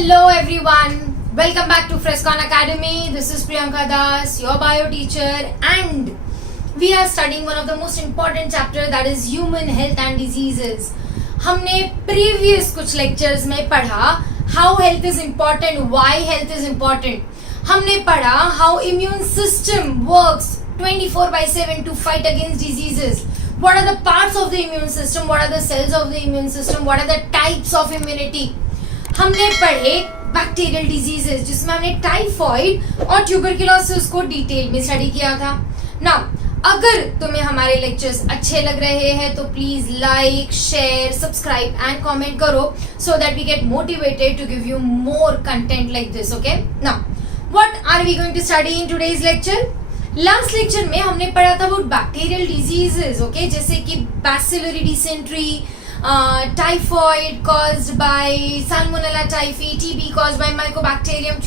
Hello everyone, welcome back to Frescon Academy. This is Priyanka Das, your bio teacher, and we are studying one of the most important chapter, that is human health and diseases. हमने previous कुछ lectures में पढ़ा how health is important, why health is important. हमने पढ़ा how immune system works 24/7 to fight against diseases. What are the parts of the immune system, what are the cells of the immune system, what are the types of immunity. हमने पढ़े bacterial diseases जिसमें हमने typhoid और tuberculosis को detail में study किया था. Now अगर तुम्हें हमारे लेक्चर्स अच्छे लग रहे हैं तो please like, share, subscribe and comment करो so that we get motivated to give you more content like this. Okay, now what are we going to study in today's lecture. Last lecture में हमने पढ़ा था about bacterial diseases. Okay, जैसे कि bacillary dysentery, typhoid caused by salmonella typhi, TB caused by mycobacterium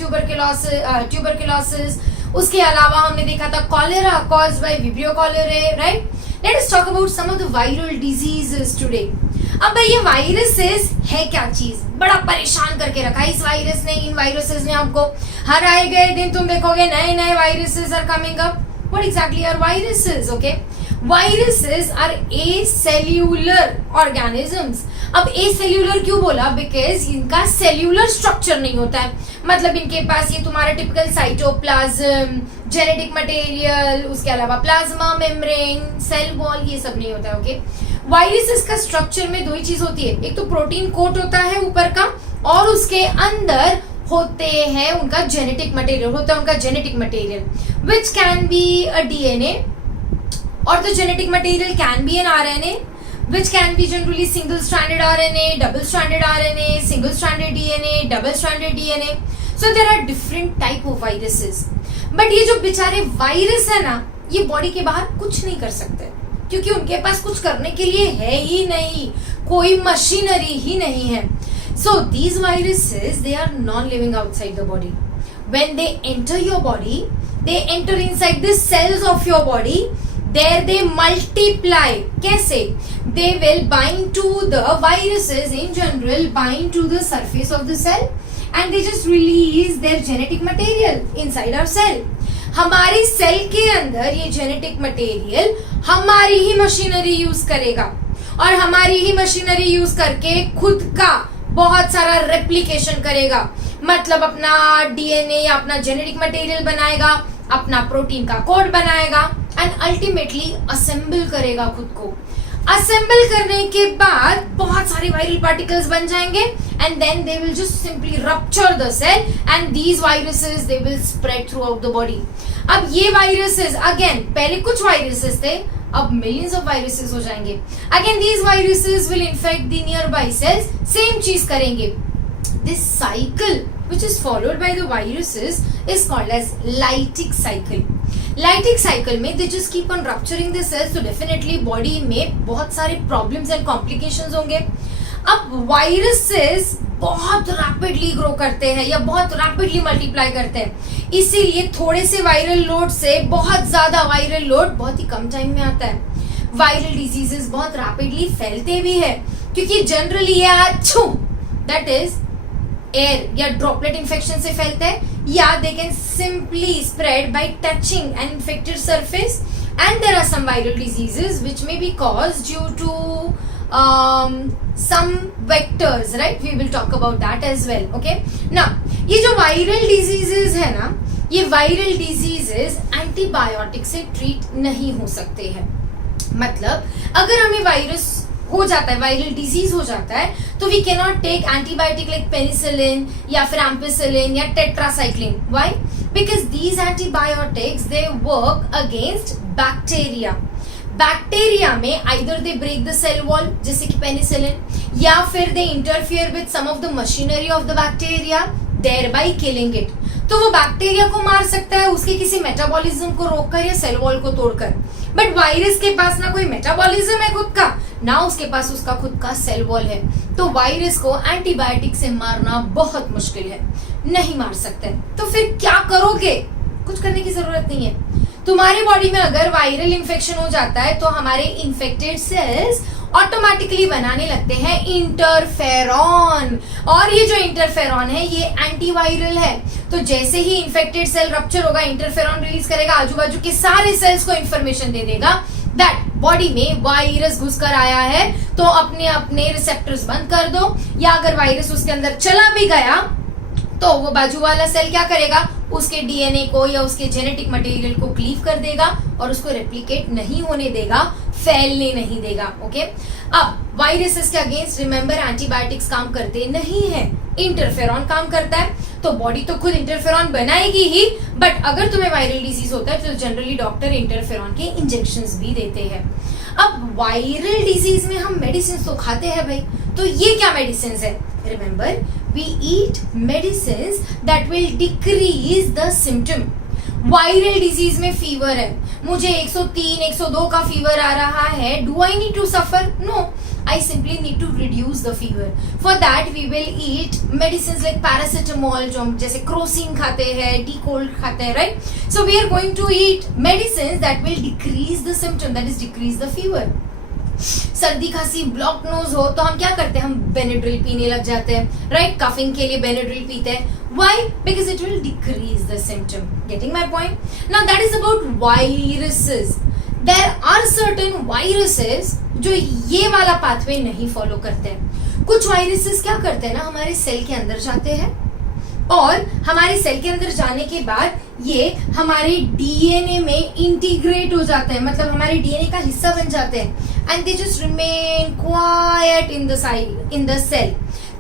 tuberculosis. उसके अलावा हमने देखा था cholera caused by vibrio cholerae, right? Let us talk about some of the viral diseases today. अब भाई ये वायरसेस है क्या चीज, बड़ा परेशान करके रखा है इस वायरस ने, इन वायरसेस ने हमको. हर आए गए दिन तुम देखोगे नए नए viruses are coming up. What exactly are viruses? Okay, viruses are acellular organisms. अब acellular क्यों बोला? Because इनका cellular structure नहीं होता है. मतलब इनके पास ये तुम्हारा typical cytoplasm, genetic material, उसके अलावा plasma membrane, cell wall, ये सब नहीं होता है. ओके, वायरसेस का स्ट्रक्चर में दो ही चीज होती है, एक तो प्रोटीन कोट होता है ऊपर का और उसके अंदर होते हैं उनका जेनेटिक मटेरियल, होता है उनका genetic material which can be a DNA or the genetic material can be an RNA which can be generally single stranded RNA, double stranded RNA, single stranded DNA, double stranded DNA. So there are different type of viruses. But ये जो बेचारे virus है ना, ये body के बाहर कुछ नहीं कर सकते क्योंकि उनके पास कुछ करने के लिए है ही नहीं, कोई मशीनरी ही नहीं है. So these viruses, they are non-living outside the body. When they enter your body, they enter inside the cells of your body. There they multiply. कैसे? They will bind to the viruses in general, bind to the surface of the cell and they just release their genetic material inside our cell. हमारी cell के अंदर ये genetic material हमारी ही machinery use करेगा और हमारी ही machinery use करके खुद का बहुत सारा रेप्लिकेशन करेगा. मतलब अपना डीएनए या अपना जेनेटिक मटेरियल बनाएगा, अपना प्रोटीन का कोड बनाएगा एंड अल्टीमेटली असेंबल करेगा खुद को. असेंबल करने के बाद बहुत सारे वायरल पार्टिकल्स बन जाएंगे and then they will just simply rupture the cell and these viruses they will spread throughout the body. अब ये वायरसेस अगेन, पहले कुछ वायरसेस थे, अब मिलियंस ऑफ वायरसेस हो जाएंगे. Again these viruses will infect the nearby cells, same चीज करेंगे. This cycle which is followed by the viruses is called as lytic cycle. Lytic cycle में they just keep on rupturing the cells, so definitely body में बहुत सारे problems and complications होंगे. अब viruses बहुत rapidly grow करते हैं या बहुत rapidly multiply करते हैं, इसीलिए थोड़े से viral load से बहुत ज्यादा viral load बहुत ही कम टाइम में आता है. Viral diseases बहुत rapidly फैलते भी है क्योंकि generally that is एयर या ड्रॉपलेट इन्फेक्शन से फैलता है या they can simply spread by touching an infected surface and there are some viral diseases which may be caused due to some vectors, right? We will talk about that as well. Okay, now ये जो viral diseases है ना, ये viral diseases antibiotic से treat नहीं हो सकते हैं. मतलब अगर हमें वायरस हो जाता है, वायरल डिजीज हो जाता है, तो we can not take antibiotic like penicillin या फिर एम्पिसिलिन या tetracycline. Why? Because these antibiotics they work against bacteria. Bacteria में either they break the cell wall जैसे कि पेनिसिलिन, या फिर they interfere with some of the machinery of the bacteria, thereby killing it. तो वो bacteria को मार सकता है उसके किसी मेटाबॉलिज्म को रोककर या सेल वॉल को तोड़कर. बट वायरस के पास ना कोई मेटाबॉलिज्म है खुद का, ना उसके पास उसका खुद का सेल वॉल है, तो वायरस को एंटीबायोटिक से मारना बहुत मुश्किल है, नहीं मार सकते. तो फिर क्या करोगे? कुछ करने की जरूरत नहीं है. तुम्हारे बॉडी में अगर वायरल इन्फेक्शन हो जाता है तो हमारे इन्फेक्टेड सेल्स ऑटोमेटिकली बनाने लगते हैं इंटरफेरॉन। और ये जो इंटरफेरॉन है ये एंटीवायरल है, तो जैसे ही इन्फेक्टेड सेल रप्चर होगा इंटरफेरॉन रिलीज करेगा, आजू बाजू के सारे सेल्स को इंफॉर्मेशन दे देगा दैट बॉडी में वायरस घुसकर आया है, तो अपने अपने रिसेप्टर्स बंद कर दो। या अगर वायरस उसके अंदर चला भी गया तो वो बाजू वाला सेल क्या करेगा, उसके डीएनए को या उसके जेनेटिक मटेरियल को क्लीव कर देगा और उसको रेप्लिकेट नहीं होने देगा, फैलने नहीं देगा। ओके, अब वायरसेस के अगेंस्ट रिमेंबर एंटीबायोटिक्स काम करते नहीं है, इंटरफेरॉन काम करता है। तो बॉडी तो खुद इंटरफेरॉन बनाएगी ही, बट अगर तुम्हें वायरल डिजीज होता है तो जनरली डॉक्टर इंटरफेरॉन के इंजेक्शंस भी देते हैं। अब वायरल डिजीज में हम मेडिसिन तो खाते हैं भाई, तो ये क्या मेडिसिन है? Remember, we eat medicines that will decrease the symptom. Viral disease में फीवर है, मुझे 103, 102 का फीवर आ रहा है, do I need to suffer? No, I simply need to reduce the fever. For that we will eat medicines like paracetamol, जो हम जैसे Crocin खाते हैं, D-Cold खाते हैं, right? So we are going to eat medicines that will decrease the symptom, that is decrease the fever. सर्दी खांसी block knows हो तो हम क्या करते हैं, हम बेनेड्रिल पीने लग जाते हैं, राइट? कफिंग के लिए बेनेड्रिल पीते हैं। Why? Because it will decrease the symptom. Getting my point? Now that is about viruses. There are certain viruses जो ये वाला पाथवे नहीं फॉलो करते हैं। कुछ वायरसेस क्या करते हैं ना, हमारे सेल के अंदर जाते हैं और हमारे सेल के अंदर जाने के बाद ये हमारे डीएनए में इंटीग्रेट हो जाते हैं, मतलब हमारे डीएनए का हिस्सा बन जाते हैं, and they just remain quiet in the cell.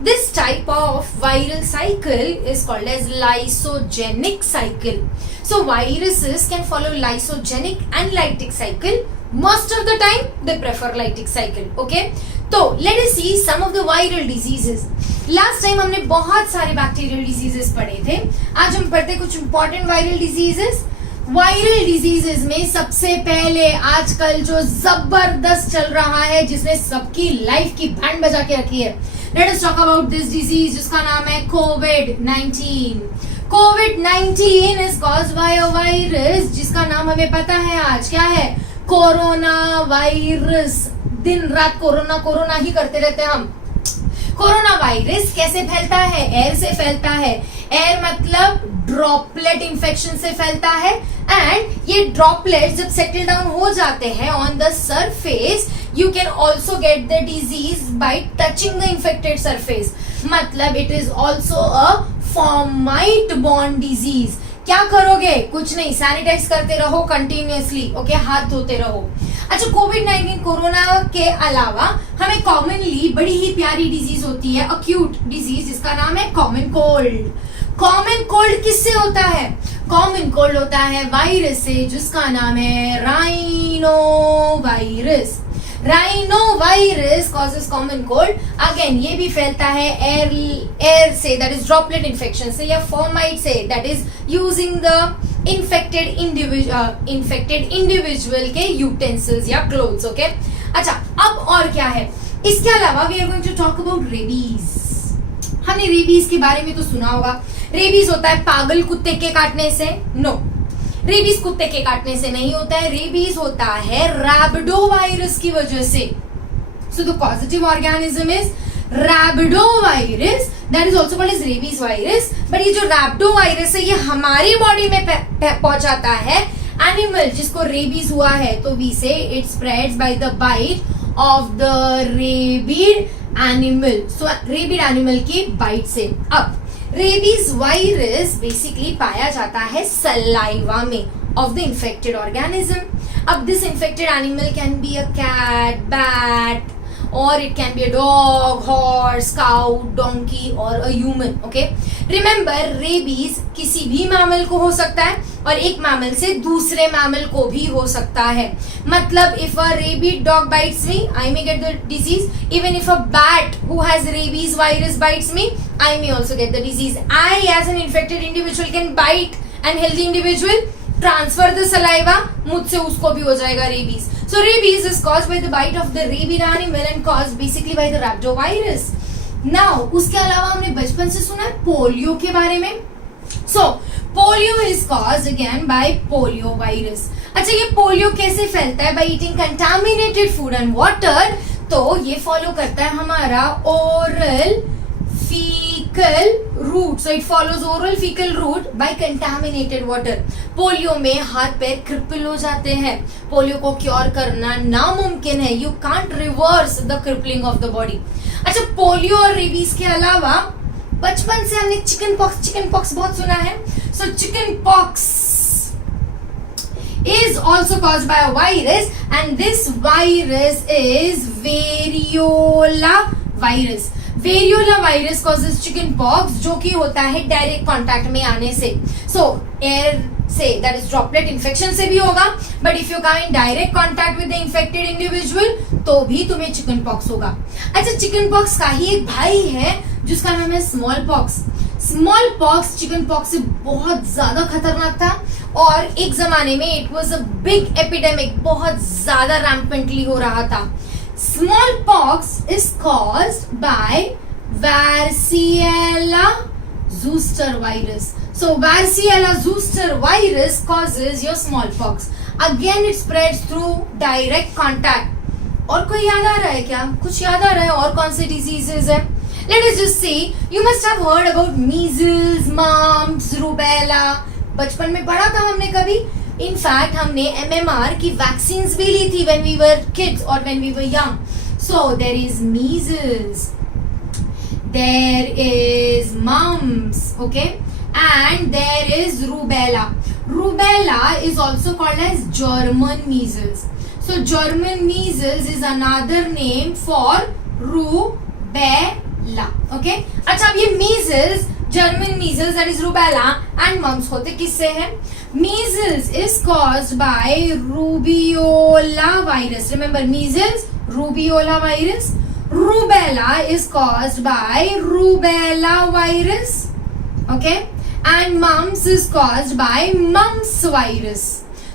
This type of viral cycle is called as lysogenic cycle. So viruses can follow lysogenic and lytic cycle. Most of the time they prefer lytic cycle. Okay, तो let us see some of the viral diseases. Last time हमने बहुत सारे bacterial diseases पढ़े थे, आज हम पढ़ते कुछ important viral diseases. Viral diseases में सबसे पहले आजकल जो जबरदस्त चल रहा है, जिसने सबकी लाइफ की बैंड बजा के रखी है, let us talk about this disease जिसका नाम है कोविड-19। कोविड-19 is caused bye a virus जिसका नाम हमें पता है आज क्या है, कोरोना वायरस। दिन रात कोरोना कोरोना ही करते रहते हैं हम। कोरोना वायरस कैसे फैलता है? एयर से फैलता है। एयर मतलब ड्रॉपलेट इंफेक्शन से फैलता है, एंड ये ड्रॉपलेट जब सेटल डाउन हो जाते हैं on the surface, you can also get the disease by touching the infected surface. मतलब it is also a fomite borne disease. क्या करोगे? कुछ नहीं, सैनिटाइज करते रहो कंटिन्यूअसली, ओके, हाथ धोते रहो। अच्छा, कोविड-19 कोरोना के अलावा हमें कॉमनली बड़ी ही प्यारी डिजीज होती है, अक्यूट डिजीज जिसका नाम है कॉमन कोल्ड। कॉमन कोल्ड किससे होता है? कॉमन कोल्ड होता है वायरस से जिसका नाम है rhino virus. Rhino virus causes common cold. Again ये भी फैलता है एयर से, दैट इज ड्रॉपलेट इन्फेक्शन से, या फॉर्माइट से, that is using the infected individual के यूटेंसिल्स या क्लोथ्स। ओके, अच्छा, अब और क्या है इसके अलावा? We are going to talk about rabies. हमने रेबीज के बारे में तो सुना होगा। रेबीज होता है पागल कुत्ते के काटने से? नो, रेबीज कुत्ते के काटने से नहीं होता है। रेबीज होता है रैबिडो वायरस की वजह से। So the positive organism is rhabdo virus, that is also called as rabies virus. But ये जो रैबिडो वायरस है ये हमारी बॉडी में पहुंचाता है एनिमल जिसको रेबीज हुआ है, तो we say it spreads by the bite of the rabid animal. So rabid animal की बाइट से। अब रेबीज वायरस बेसिकली पाया जाता है सलाइवा में of the infected organism. अब this infected animal can be a cat, bat, or it can be a dog, horse, cow, donkey or a human. Okay? Remember, rabies किसी भी mammal को हो सकता है और एक मैमल से दूसरे मैमल को भी हो सकता है। मतलब if a rabid dog bites me, I may get the disease. Even if a bat who has rabies virus bites me, I may also get the disease. I as an infected individual can bite an healthy individual, transfer the saliva, मुझसे उसको भी हो जाएगा rabies. So rabies is caused by the bite of the rabid animal and caused basically by the rhabdovirus. Now उसके अलावा हमने बचपन से सुना है पोलियो के बारे में. So polio is caused again by polio virus. अच्छा, ये पोलियो कैसे फैलता है? By eating contaminated food and water. तो ये फॉलो करता है हमारा oral faecal route. So it follows oral faecal route by contaminated water. Polio में हाथ पैर क्रिपल हो जाते हैं. पोलियो को क्योर करना नामुमकिन है. You can't reverse the crippling of the body. अच्छा, पोलियो और रेबीज के अलावा बचपन से हमने चिकन पॉक्स बहुत सुना है. So chicken pox is also caused by a virus, and this virus is variola virus. Variola virus causes chicken pox, जो कि होता है डायरेक्ट कांटेक्ट में आने से. सो एयर से, दैट इज ड्रॉपलेट इन्फेक्शन से भी होगा, but if you come in direct contact with the infected individual तो भी तुम्हें चिकन पॉक्स होगा. अच्छा, चिकन पॉक्स का ही एक भाई है जिसका नाम है small pox. Small pox chicken pox से बहुत ज्यादा खतरनाक था और एक जमाने में it was a big epidemic, बहुत ज्यादा रैम्पेंटली हो रहा था. Smallpox is caused by Varicella zoster virus. So Varicella zoster virus causes your smallpox. Again it spreads through direct contact. और कोई याद आ रहा है क्या? कुछ याद आ रहा है और कौन से diseases है? Let us just see. You must have heard about measles, mumps, rubella. बचपन में पढ़ा था हमने कभी. इनफैक्ट हमने MMR की वैक्सीन भी ली थी when we were kids or when we were young. So there is measles, there is mumps, okay, and there is rubella. Rubella is also called as German measles. So German measles is another name for rubella. Okay. अच्छा, अब ये measles, German measles, that is rubella and mumps होते किससे हैं? Measles is caused by rubeola virus. Remember, measles, rubeola virus. Rubella is caused by rubella virus. Okay, and mumps is caused by mumps virus.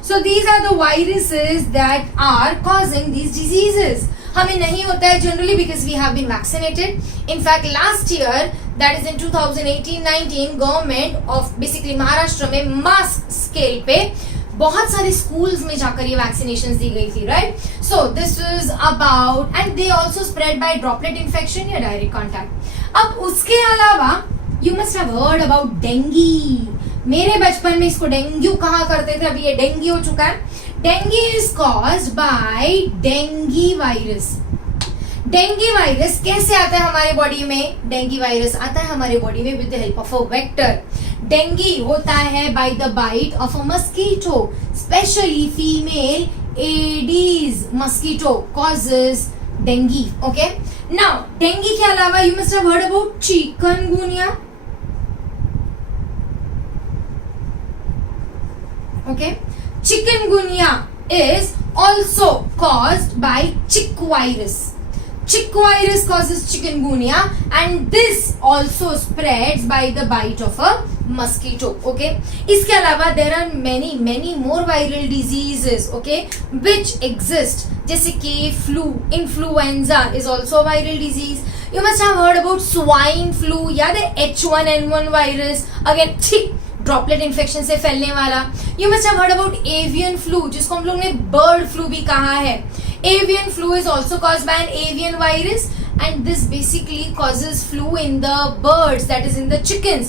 So these are the viruses that are causing these diseases. हमें नहीं होता है generally because we have been vaccinated. In fact, last year, that is in 2018-19, government of basically Maharashtra में mass scale पे बहुत सारे schools में जाकर ये vaccinations दी गई थी, right? So this was about, and they also spread by droplet infection या direct contact. अब उसके अलावा you must have heard about dengue. मेरे बचपन में इसको डेंगू कहा करते थे, अभी ये डेंगी हो चुका है. Dinghy is caused bye dinghy virus. Dinghy virus कैसे आता है हमारे बॉडी में? डेंगी वायरस आता है हमारे बॉडी में with the help of a vector. Dengue होता है by the bite of a mosquito, specially female Aedes mosquito causes dengue. Okay, now dengue के अलावा you must have heard about chikungunya. Okay, chikungunya is also caused by chick virus. Chick virus causes chikungunya, and this also spreads by the bite of a mosquito. Okay, इसके अलावा there are many more viral diseases, okay, which exist. जैसे कि flu, influenza is also a viral disease. You must have heard about swine flu, या the H1N1 virus. Again, droplet infection से फैलने वाला. You must have heard about avian flu, जिसको हम लोग ने बर्ड फ्लू भी कहा है. Avian flu is also caused by an avian virus, and this basically causes flu in the birds, that is in the chickens.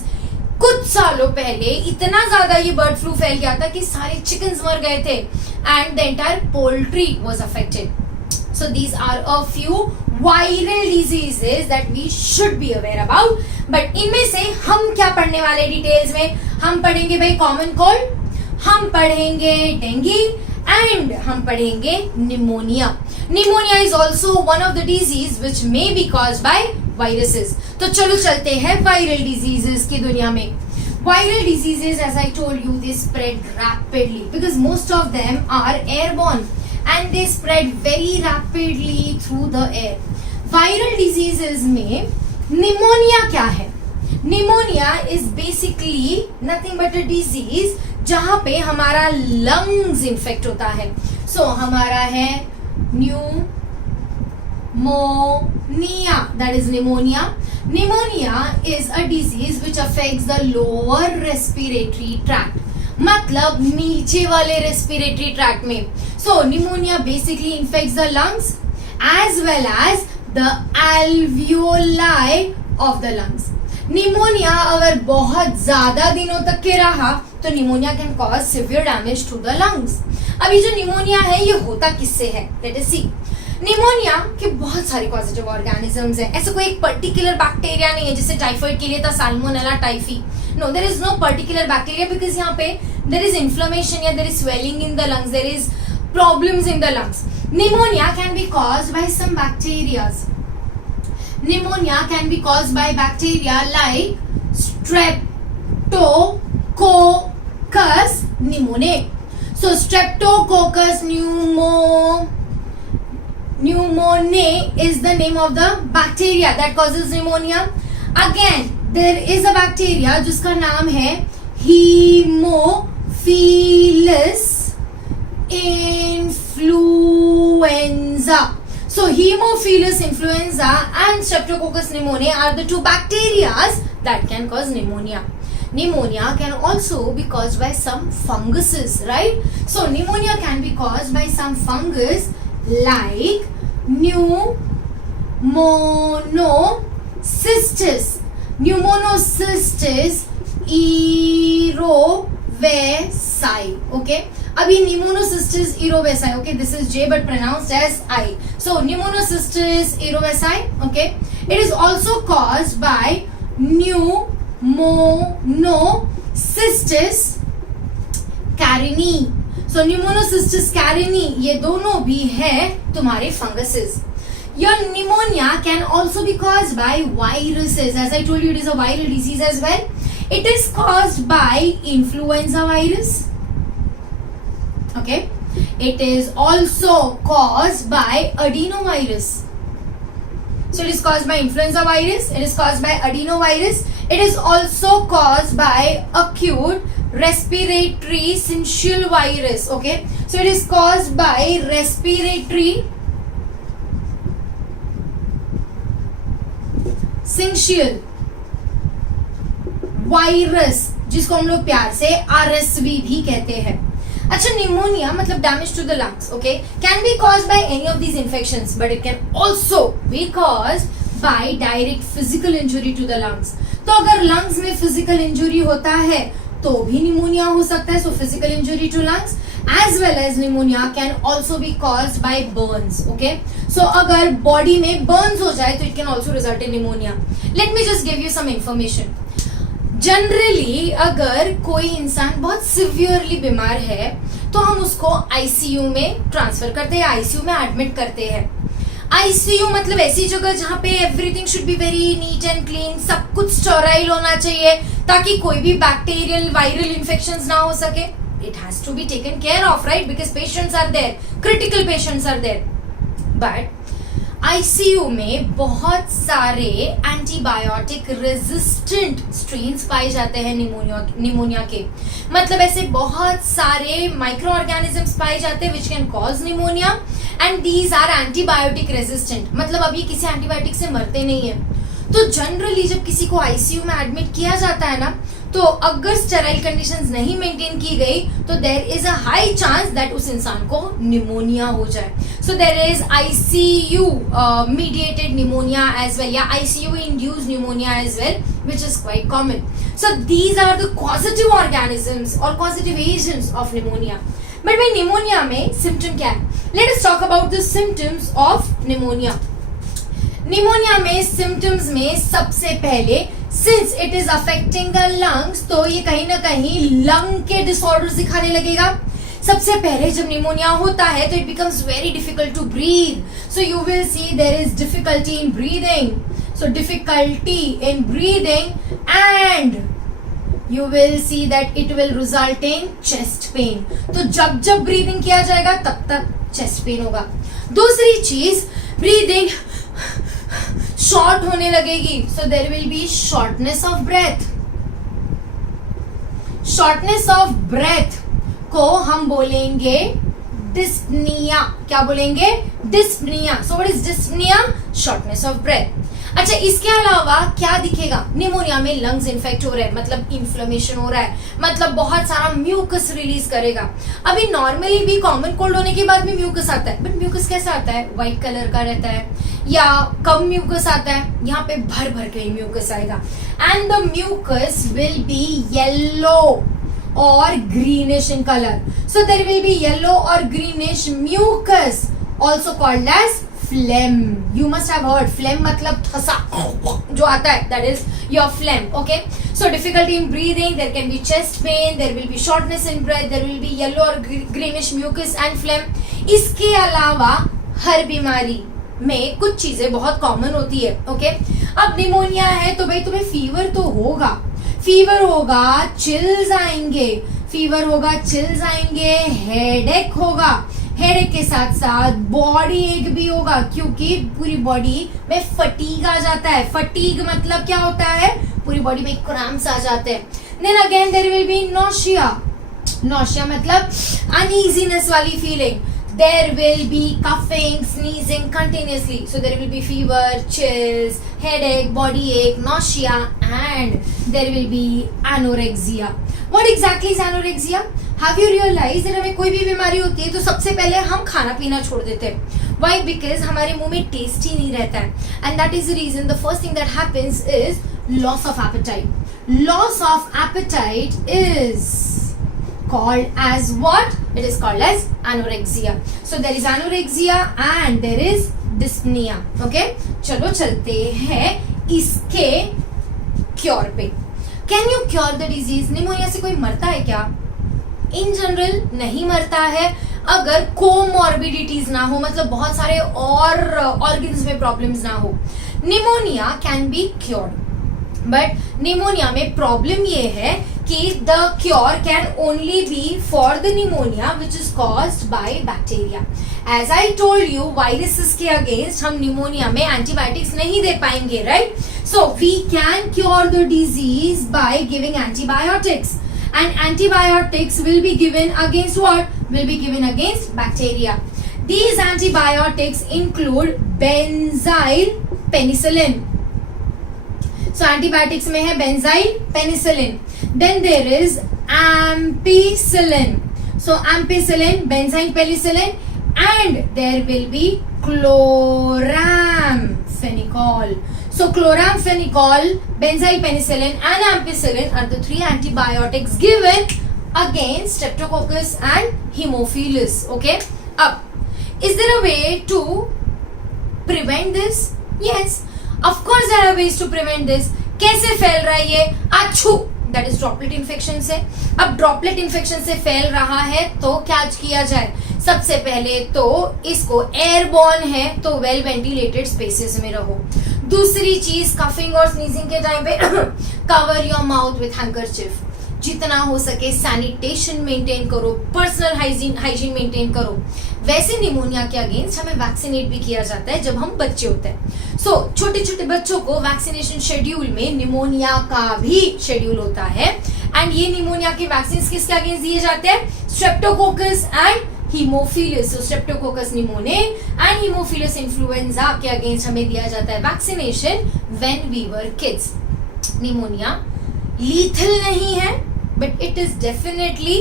कुछ सालों पहले इतना ज्यादा ये बर्ड फ्लू फैल गया था कि सारे चिकन्स मर गए थे, and the entire poultry was affected. So these are a few viral diseases that we should be aware about. But इनमें से हम क्या पढ़ने वाले डिटेल्स में? हम पढ़ेंगे भाई कॉमन कोल्ड, हम पढ़ेंगे डेंगी, एंड हम पढ़ेंगे pneumonia. Pneumonia is also one of the disease which may be caused bye viruses. तो चलो चलते हैं वायरल डिजीजेस की दुनिया में. Viral diseases, as I told you, they spread rapidly because most of them are airborne. And they spread very rapidly through the air. Viral diseases में pneumonia क्या है? Pneumonia is basically nothing but a disease जहाँ पे हमारा lungs infect होता है. So हमारा है pneumonia, that is pneumonia. Pneumonia is a disease which affects the lower respiratory tract. मतलब नीचे वाले रेस्पिरेटरी ट्रैक्ट में. So pneumonia basically infects the lungs as well as the alveoli of the lungs. Pneumonia अगर बहुत ज्यादा दिनों तक के रहा तो pneumonia can cause severe damage to the lungs. अभी जो निमोनिया है ये होता किससे है? लेट अस सी. निमोनिया के बहुत सारे पॉजिटिव ऑर्गेनिजम्स हैं. ऐसा कोई एक पर्टिकुलर बैक्टीरिया नहीं है. जैसे टाइफाइड के लिए था Salmonella typhi. No, there is no particular bacteria because यहाँ पे देयर इज इन्फ्लेमेशन या there is swelling in the lungs, there is problems in the lungs. Pneumonia can be caused by some bacterias. Pneumonia can be caused by bacteria like Streptococcus pneumoniae. So Streptococcus pneumoniae is the name of the bacteria that causes pneumonia. Again, there is a bacteria जिसका नाम है Haemophilus influenza. So Haemophilus influenza and Streptococcus pneumoniae are the two bacteria that can cause pneumonia. Pneumonia can also be caused by some funguses, right? So pneumonia can be caused by some fungus like Pneumocystis erovesi. Okay. अभी Pneumocystis erovesi, okay, this is J but pronounced as I. So Pneumocystis erovesi, okay, it is also caused by Pneumocystis carinii. So Pneumocystis carinii ये दोनों भी है तुम्हारे funguses. Your pneumonia can also be caused by viruses. As I told you, it is a viral disease as well. It is caused by influenza virus. Okay, it is also caused by adenovirus. So it is caused by influenza virus, it is caused by adenovirus, it is also caused by acute respiratory syncytial virus. Okay, so it is caused by respiratory syncytial virus जिसको हम लोग प्यार से RSV भी कहते हैं. अच्छा, pneumonia मतलब damage to the lungs, okay, can be caused by any of these infections but it can also be caused by direct physical injury to the lungs. तो अगर लंग्स में फिजिकल इंजुरी होता है तो भी निमोनिया हो सकता है. So physical injury to lungs as well as pneumonia can also be caused by burns. Okay, so अगर बॉडी में बर्न्स हो जाए तो it can also result in pneumonia. Let me just give you some information. Generally अगर कोई इंसान बहुत severely बीमार है तो हम उसको आईसीयू में ट्रांसफर करते हैं, आईसीयू में एडमिट करते हैं. आईसीयू मतलब ऐसी जगह जहां पे everything should be very neat and clean, सब कुछ स्टेराइल होना चाहिए ताकि कोई भी बैक्टीरियल वायरल इन्फेक्शंस ना हो सके. It has to be taken care of, right, because patients are there, critical patients are there. But ICU में बहुत सारे एंटीबायोटिक रेजिस्टेंट स्ट्रेन्स पाए जाते हैं निमोनिया के. मतलब ऐसे बहुत सारे माइक्रो ऑर्गेनिजम्स पाए जाते हैं which can cause pneumonia and these are antibiotic resistant. मतलब अभी किसी एंटीबायोटिक से मरते नहीं है. तो जनरली जब किसी को आईसीयू में एडमिट किया जाता है ना, तो अगर स्टेराइल कंडीशंस नहीं मेंटेन की गई तो there is a high chance that उस इंसान को निमोनिया हो जाए. So there is ICU mediated pneumonia as well या ICU induced pneumonia as well which is quite common. So these are the causative organisms or causative agents of pneumonia. But भाई pneumonia में symptom क्या है? Let us talk about the symptoms of pneumonia. Pneumonia में symptoms में सबसे पहले since it is affecting the lungs तो ये कहीं ना कहीं लंग के डिसऑर्डर्स दिखाने लगेगा. सबसे पहले जब निमोनिया होता है तो it becomes very difficult to breathe. So you will see there is difficulty in breathing. So difficulty in breathing and you will see that it will result in chest pain. तो जब breathing किया जाएगा तब तक chest pain होगा. दूसरी चीज, breathing short होने लगेगी. So there will be shortness of breath. Shortness of breath को हम बोलेंगे डिस्पनिया. क्या बोलेंगे? Dyspnoea. So what is dyspnoea? Shortness of breath. अच्छा, इसके अलावा क्या दिखेगा? निमोनिया में लंग्स इन्फेक्ट हो रहे हैं, मतलब इन्फ्लेमेशन हो रहा है, मतलब बहुत सारा म्यूकस रिलीज करेगा। अभी नॉर्मली भी कॉमन कोल्ड होने के बाद भी म्यूकस आता है, बट म्यूकस कैसा आता है? व्हाइट कलर का रहता है, या कम म्यूकस आता है, यहाँ पे भर भर के म्यूकस आएगा। And the mucus will be yellow और greenish in colour, so there will be yellow और greenish mucus, also called as phlegm. You must have heard phlegm मतलब थसा जो आता है, that is your phlegm. Okay, so difficulty in breathing, there can be chest pain, there will be shortness in breath, there will be yellow or greenish mucus and phlegm. इसके अलावा हर बीमारी में कुछ चीजें बहुत कॉमन होती है. ओके, अब निमोनिया है तो भाई तुम्हें फीवर तो होगा, फीवर होगा, चिल्स आएंगे, फीवर होगा, चिल्स आएंगे, हेडेक होगा, हेडेक के साथ साथ बॉडी एक भी होगा, क्योंकि पूरी बॉडी में फटीग आ जाता है. फटीग मतलब क्या होता है? पूरी बॉडी में क्रैम्प्स आ जाते हैं. Then again there will be nausea. Nausea मतलब अनईजीनेस वाली feeling. There will be coughing, sneezing continuously. So there will be fever, chills, headache, body ache, nausea, and there will be anorexia. What exactly is anorexia? Have you realized that हमें कोई भी बीमारी होती है तो सबसे पहले हम खाना पीना छोड़ देते हैं. Why? Because हमारे मुंह में टेस्ट ही नहीं रहता है. And that is the reason the first thing that happens is loss of appetite. Loss of appetite is called as what? It is called as anorexia. So there is anorexia and there is dyspnea. Okay? चलो चलते हैं इसके cure पे. Can you cure the disease? Pneumonia से कोई मरता है क्या? इन जनरल नहीं मरता है, अगर कोमॉर्बिडिटीज ना हो, मतलब बहुत सारे और ऑर्गन्स में प्रॉब्लम्स ना हो. Pneumonia can be cured, but pneumonia में प्रॉब्लम ये है कि the cure can only be for the pneumonia which is caused by bacteria. As I told you, viruses के अगेंस्ट हम निमोनिया में एंटीबायोटिक्स नहीं दे पाएंगे, right? So we can cure the disease by giving antibiotics. And antibiotics will be given against what? Will be given against bacteria. These antibiotics include benzyl penicillin. So antibiotics में है benzyl penicillin. Then there is ampicillin. So ampicillin, benzyl penicillin, and there will be chloramphenicol. So chloramphenicol, benzyl penicillin and ampicillin are the three antibiotics given against streptococcus and haemophilus. Okay? Up. Is there a way to prevent this? Yes. Of course there are ways to prevent this. कैसे फैल रहा है ये? अच्छू, that is droplet infection से. अब droplet infection से फैल रहा है तो क्या किया जाए? सबसे पहले तो इसको एयरबॉर्न है तो वेल वेंटिलेटेड स्पेसेस में रहो. दूसरी चीज, कफिंग और स्नीजिंग के टाइम पे कवर योर माउथ विथ हैंकरचिफ. जितना हो सके सैनिटेशन मेंटेन करो, पर्सनल हाइजीन मेंटेन करो. वैसे निमोनिया के अगेंस्ट हमें वैक्सीनेट भी किया जाता है जब हम बच्चे होते हैं. सो छोटे छोटे बच्चों को वैक्सीनेशन शेड्यूल में निमोनिया का भी शेड्यूल होता है. एंड ये निमोनिया के वैक्सीन किसके अगेंस्ट दिए जाते हैं? Streptococcus and haemophilus. So streptococcus pneumoniae and haemophilus influenzae के अगेंस्ट हमें दिया जाता है vaccination when we were kids. Pneumonia lethal नहीं है, but it is definitely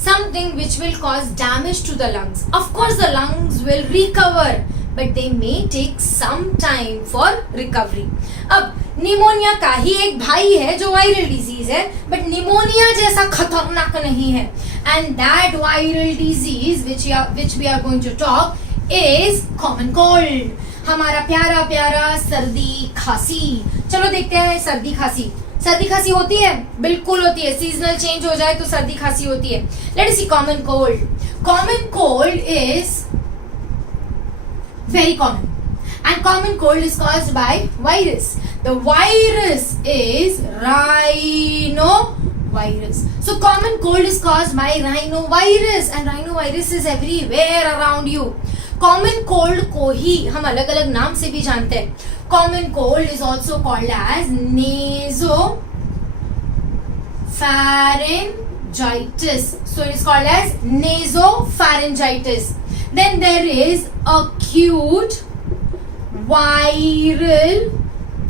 something which will cause damage to the lungs. Of course the lungs will recover, but they may take some time for recovery. अब pneumonia का ही एक भाई है जो viral disease है, but pneumonia जैसा खतरनाक नहीं है. And that viral disease which we are going to talk is common cold. हमारा प्यारा प्यारा सर्दी खांसी. चलो देखते हैं सर्दी खांसी. सर्दी खांसी होती है, बिल्कुल होती है. सीजनल चेंज हो जाए तो सर्दी खांसी होती है. Let us see common cold. Common cold is very common and common cold is caused by virus. The virus is rhinovirus. So common cold is caused by rhinovirus and rhinovirus is everywhere around you. Common cold को ही हम अलग अलग नाम से भी जानते हैं. Common cold is also called as nasopharyngitis. So it is called as nasopharyngitis. Then there is acute viral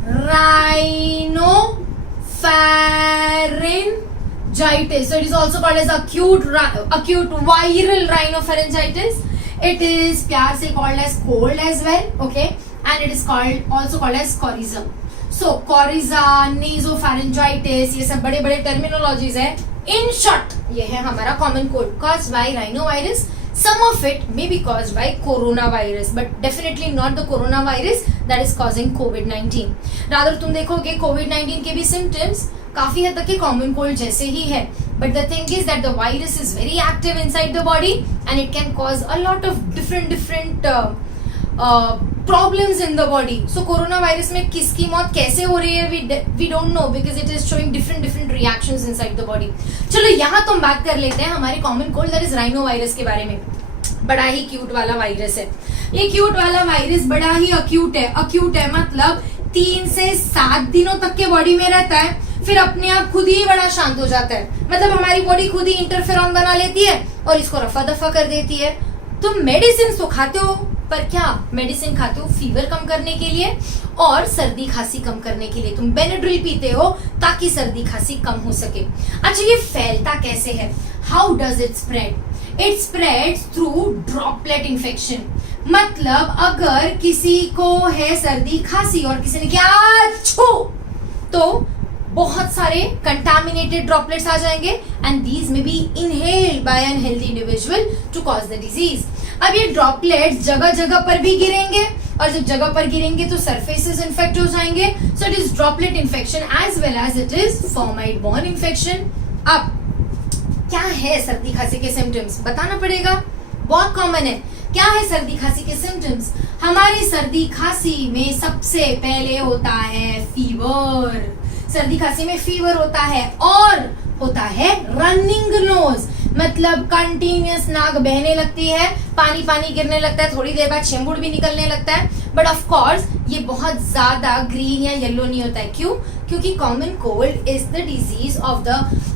rhinopharyngitis. So it is also called as acute viral rhinopharyngitis. It is प्यार से called as cold as well, okay, and it is also called as coryza. So coryza, nasopharyngitis, ये सब बड़े बड़े terminologies है. In short, ये है हमारा common cold caused by rhinovirus. Some of it may be caused by coronavirus, but definitely not the coronavirus that is causing COVID-19. Rather तुम देखोगे COVID-19 के भी symptoms काफी हद तक के common cold जैसे ही है. But the thing is that the virus is very active inside the body and it can cause a lot of different problems in the body. So coronavirus में किसकी मौत कैसे हो रही है we don't know because it is showing different reactions inside the body. चलो यहाँ तो हम बात कर लेते हैं हमारे common cold that is rhinovirus के बारे में. बड़ा ही क्यूट वाला वायरस है. ये क्यूट वाला वायरस बड़ा ही अक्यूट है मतलब 3 से 7 दिनों तक के बॉडी में रहता है, फिर अपने आप खुद ही बड़ा शांत हो जाता है. मतलब हमारी बॉडी खुद ही इंटरफेरॉन बना लेती है और इसको रफा दफा कर देती है. तुम मेडिसिन तो खाते हो, पर क्या मेडिसिन खाते हो फीवर कम करने के लिए और सर्दी खांसी कम करने के लिए. तुम बेनेड्रिल पीते हो ताकि सर्दी खांसी कम हो सके. अच्छा, ये फैलता कैसे है? How does it spread? It spreads through droplet infection. मतलब अगर किसी को है सर्दी खांसी और किसी ने क्या छू तो बहुत सारे कंटामिनेटेड ड्रॉपलेट्स आ जाएंगे and these may be inhaled by an healthy individual to cause the disease. अब ये ड्रॉपलेट्स जगह जगह पर भी गिरेंगे और जब जगह पर गिरेंगे तो सरफेसेस इन्फेक्ट हो जाएंगे. So it is droplet infection as well as it is fomite borne infection. अब क्या है सर्दी खांसी के सिम्टम्स बताना पड़ेगा, बहुत कॉमन है. क्या है सर्दी खांसी के सिम्टम्स? हमारी सर्दी खांसी में सबसे पहले होता है फीवर. सर्दी खांसी में फीवर होता है और होता है रनिंग नोज. मतलब कंटिन्यूअस नाक बहने लगती है, पानी गिरने लगता है, थोड़ी देर बाद शेम्बुड़ भी निकलने लगता है. बट ऑफ कोर्स ये बहुत ज्यादा ग्रीन या येलो नहीं होता है. क्यों? क्योंकि common cold is the disease of the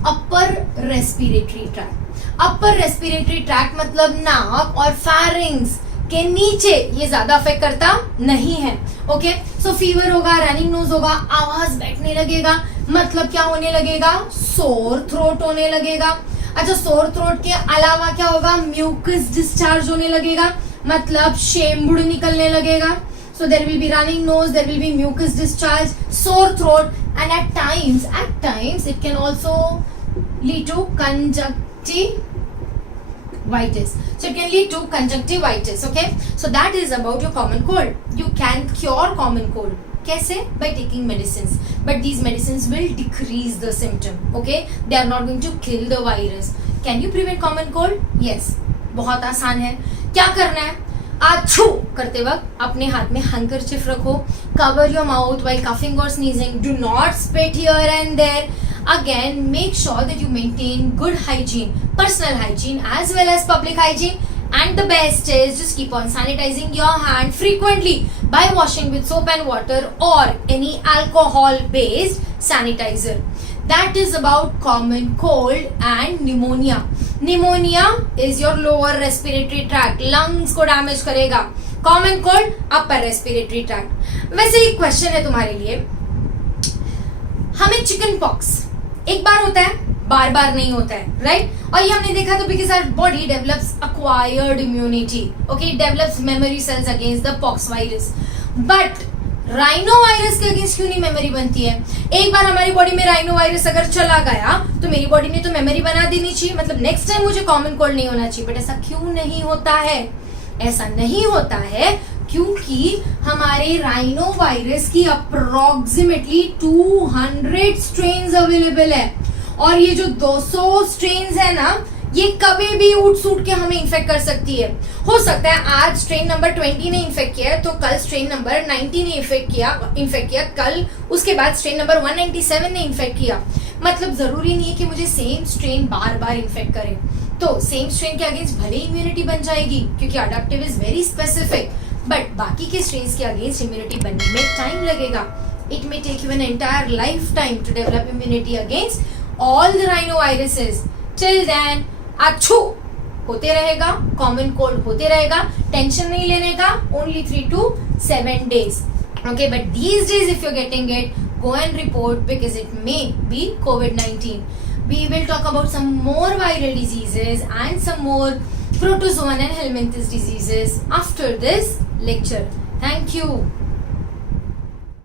upper respiratory tract. Upper respiratory tract मतलब नाक और फैरिंग्स के नीचे, ये ज्यादा अफेक्ट करता नहीं है. ओके, सो फीवर होगा, रनिंग नोज होगा, आवाज बैठने लगेगा. मतलब क्या होने लगेगा? सोर थ्रोट होने लगेगा. अच्छा, सोर थ्रोट के अलावा क्या होगा? म्यूकस डिस्चार्ज होने लगेगा. मतलब शेम्बुड़ निकलने लगेगा. So there will be running nose, there will be mucus discharge, sore throat and at times it can also lead to conjunctivitis. So it can lead to conjunctivitis. Okay, so that is about your common cold. You can cure common cold. कैसे? By taking medicines, but these medicines will decrease the symptom. Okay, they are not going to kill the virus. Can you prevent common cold? Yes, बहुत आसान है. क्या करना है? आछू करते वक्त अपने हाथ में हैंकरचिफ रखो. Cover your mouth while coughing or sneezing. Do not spit here and there. Again, make sure that you maintain good hygiene, personal hygiene as well as public hygiene. And the best is just keep on sanitizing your hand frequently by washing with soap and water or any alcohol based sanitizer. That is about common cold and pneumonia. Pneumonia is your lower respiratory tract, lungs को damage करेगा. Common cold upper respiratory tract. वैसे एक question है तुम्हारे लिए. हमें chicken pox एक बार होता है, बार बार नहीं होता है, राइट? और ये हमने देखा तो because our body develops acquired immunity. Okay, develops memory cells against the pox virus. But rhino virus के अगेंस्ट क्यों नहीं मेमोरी बनती है? एक बार हमारी बॉडी में राइनो वायरस अगर चला गया तो मेरी बॉडी ने तो मेमोरी बना देनी चाहिए. मतलब नेक्स्ट टाइम मुझे कॉमन कोल्ड नहीं होना चाहिए. बट ऐसा क्यों नहीं होता है? ऐसा नहीं होता है क्योंकि हमारे राइनो वायरस की अप्रोक्सीमेटली 200 स्ट्रेन्स अवेलेबल है. और ये जो 200 स्ट्रेन्स है ना, ये कभी भी उठ सूट के हमें इन्फेक्ट कर सकती है. हो सकता है आज स्ट्रेन नंबर 20 ने इन्फेक्ट किया है तो कल स्ट्रेन नंबर 90 ने इन्फेक्ट किया, कल उसके बाद स्ट्रेन नंबर 197 ने इन्फेक्ट किया. मतलब जरूरी नहीं है कि मुझे सेम स्ट्रेन बार बार इन्फेक्ट करे. तो सेम स्ट्रेन के अगेंस्ट भले इम्यूनिटी बन जाएगी क्योंकि adoptive is very specific, but बाकी के स्ट्रेन्स के अगेंस्ट इम्यूनिटी बनने में टाइम लगेगा. It may take you an entire life time to develop immunity against all the rhinoviruses. Till then अच्छू होते रहेगा, कॉमन कोल्ड होते रहेगा. टेंशन नहीं लेने का. Only 3 to 7 days. Okay, but these days if you're getting it, go and report because it may be COVID-19. We will talk about some more viral diseases and some more protozoan and helminthes diseases after this lecture. Thank you.